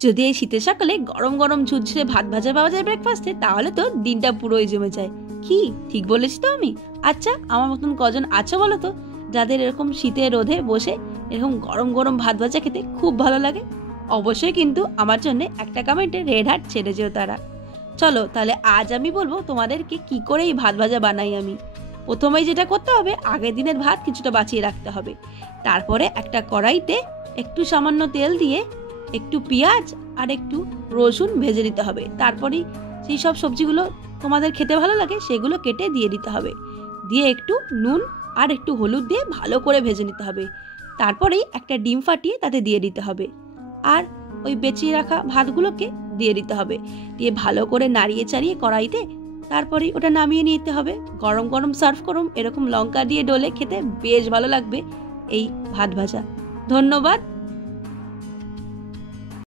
যদি এই শীতের সকালে গরম গরম ঝুরঝুরে ভাত ভাজা পাওয়া যায় ব্রেকফাস্টে, তাহলে তো দিনটা পুরোই জমে যায়। কি ঠিক বলেছি তো আমি? আচ্ছা, আমার মতন কজন আছো বলো তো, যাদের এরকম শীতে রোদে বসে এরকম গরম গরম ভাত ভাজা খেতে খুব ভালো লাগে? অবশ্যই কিন্তু আমার জন্য একটা কমেন্টে রেড হার্ট ছেড়ে যেও তারা। চলো তাহলে আজ আমি বলবো তোমাদেরকে কি করে এই ভাত ভাজা বানাই আমি। প্রথমেই যেটা করতে হবে, আগের দিনের ভাত কিছুটা বাঁচিয়ে রাখতে হবে। তারপরে একটা কড়াইতে একটু সামান্য তেল দিয়ে একটু পেঁয়াজ আর একটু রসুন ভেজে নিতে হবে। তারপরেই সেই সব সবজিগুলো তোমাদের খেতে ভালো লাগে সেগুলো কেটে দিয়ে দিতে হবে। দিয়ে একটু নুন আর একটু হলুদ দিয়ে ভালো করে ভেজে নিতে হবে। তারপরেই একটা ডিম ফাটিয়ে তাতে দিয়ে দিতে হবে, আর ওই বেঁচিয়ে রাখা ভাতগুলোকে দিয়ে দিতে হবে। দিয়ে ভালো করে নাড়িয়ে চাড়িয়ে কড়াইতে তারপরেই ওটা নামিয়ে নিতে হবে। গরম গরম সার্ভ করুন, এরকম লঙ্কা দিয়ে ডলে খেতে বেশ ভালো লাগবে এই ভাত ভাজা। ধন্যবাদ।